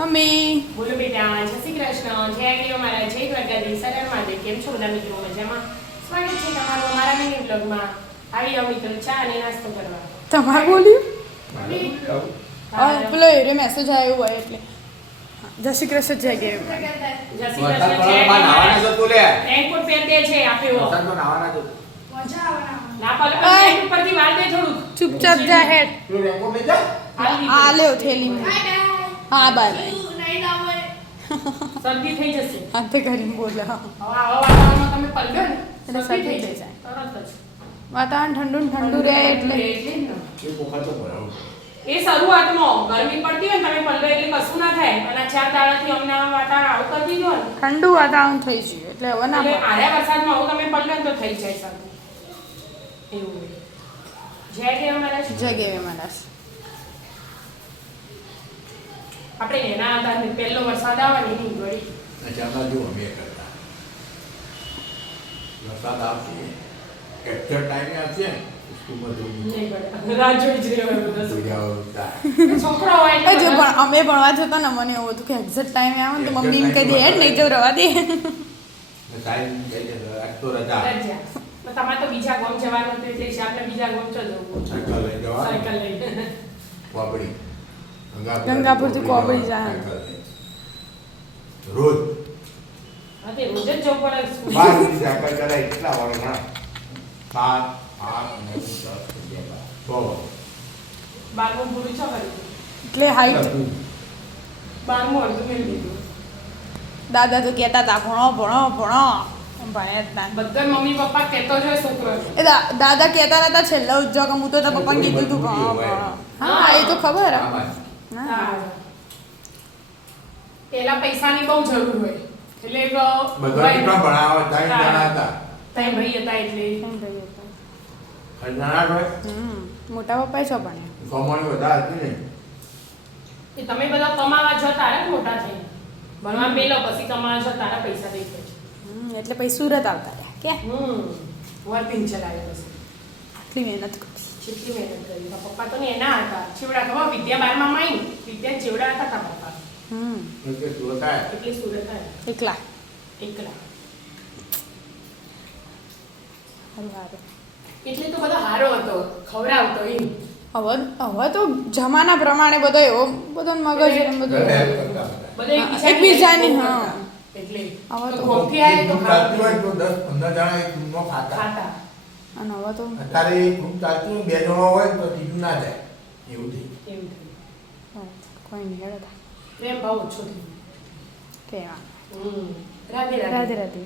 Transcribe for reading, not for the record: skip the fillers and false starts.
Mummy બોલો બેટા, જય શ્રી કૃષ્ણ, જય દેવ મારા, જય દ્વારકાધીશ, સરળ મહાદેવ. કેમ છો બધા મિત્રો? મજામાં? સ્વાગત છે તમારું અમારા મિની બ્લોગમાં. આવી જાઓ મિત્રો, ચા અને નાસ્તો કરવા. તમારે બોલ્યું હા. પેલો એરે મેસેજ આવ્યો હોય એટલે જય શ્રી કૃષ્ણ જય ગેમ જય શ્રી કૃષ્ણ, જય દેવ મારા. રેનકોટ પહેરતે છે આપ્યો. ના પાલો, રેનકોટ પરથી વાળ દે થોડુંક. ચૂપચાપ જા હેડ આ લેવ થેલી હા બાય શરદી થઈ જશે. હાથે કરીને બોલે હા હવે આવા વાતાવરણમાં તમે પલટો ને એટલે શરદી થઈ શરદી જશે થઈ તરત જ. વાતાવરણ ઠંડુ ને ઠંડુ રહે એટલે જ ને. એ શરૂઆતમાં ગરમી પડતી હોય ને તમે પલટો એટલે કશું ના થાય. અને 4 દાડાથી અમને આ વાતાવરણ આવું કરી દીધું હોય ને ઠંડુ વાતાવરણ થઈ ગયું એટલે હવે ના એટલે પડે. આર્યા વરસાદમાં આવું તમે પલટો ને તો થઈ જાય શરદી. એવું હોય. જય દેવ મહારાજ. જય ગેમ મારા આપણે એના હતા ને પહેલો વરસાદ આવે ને એની વળી વરસાદ આવશે કેપ્ચર ટાઈમે આવશે ને સ્કૂલમાં જવું નહીં પડે. રાહ જોઈ જ રહ્યો હોય બધા. છોકરો હોય એ એટલે જો બધા- પણ અમે ભણવા જતા ને મને એવું હતું કે એક્ઝેક્ટ ટાઈમે આવે ને તો મમ્મી એમ કહી દે હેડ નહીં જવું રવા દે સાહેબ કહે છે આજ તો રજા રજા. તો તમારે તો બીજા ગામ જવાનું હતું એટલે આપણે બીજા ગામ ચો જવું. સાયકલ લઈ જવાનું સાયકલ લઈને. કોબડી ગંગાપુરથી કોબડી જાય. સાયકલ લઈ. રોજ હા તે રોજ જ જવું પડે સ્કૂલ. 12 ની સાયકલ ચલાવી કેટલા વાગે ના 7 8 9 10 11 12 બારમું પૂરું છો કર્યું. એટલે હાઈટ બારમું અડધું મેળવી દીધું. દાદા તો કહેતા હતા ભણો ભણો ભણો ભણ્યા જ ના બધા મમ્મી પપ્પા કહેતો જ હોય છોકરો. એ દાદા કહેતા હતા છેલ્લા ઉજ્જો કે હું તો તારા પપ્પાને કીધું તું ભણો ભણો હા એ તો ખબર હે. ના પેલા પૈસાની બહુ જરૂર હોય એટલે બધા કેટલા ભણાવે 3 જણા હતા તઈ ભાઈ હતા એટલે એમ ભાઈ હતા. 3 જણા હોય મોટા પપ્પા છો ભણ્યા કમાણી વધારે હતી ને એ તમે બધા કમાવા જતા ને મોટા થઈ ભણવા પેલો પછી કમાવા જતા તારા પૈસા દઈ દે. એટલે પછી સુરત આવતા રહ્યા કે વર્પિંગ ચલાવે પછી આટલી મહેનત કરી કેટલી મહેનત કરી. મારા પપ્પા તો ને એના હતા ચીવડા ખબર વિદ્યા 12 માં આવી વિદ્યા ચીવડા હતા તારા પપ્પા એટલે સુરત આયા એટલે સુરત આવ્યા એકલા એકલા. સારું સારું એટલે તો બધો હારો હતો ખવડાવતો એમ. હવે તો જમાના પ્રમાણે બધો એવો બધો મગજ ને બધું બધા એકબીજાની હા એટલે હવે તો તો ગોમથી આવે તો ચાલતું હોય તો 10 15 જણા એક રૂમમાં ખાતા ખાતા. અને હવે તો અત્યારે એક રૂમ ચાલતું હોય, 2 જણા હોય તો ત્રીજું ના જાય એવું થઈ એવું થયું. કોઈ નહીં હેડતા પ્રેમ ભાવ ઓછો થયો. કેવા રાધે રાધે. રાધે રાધે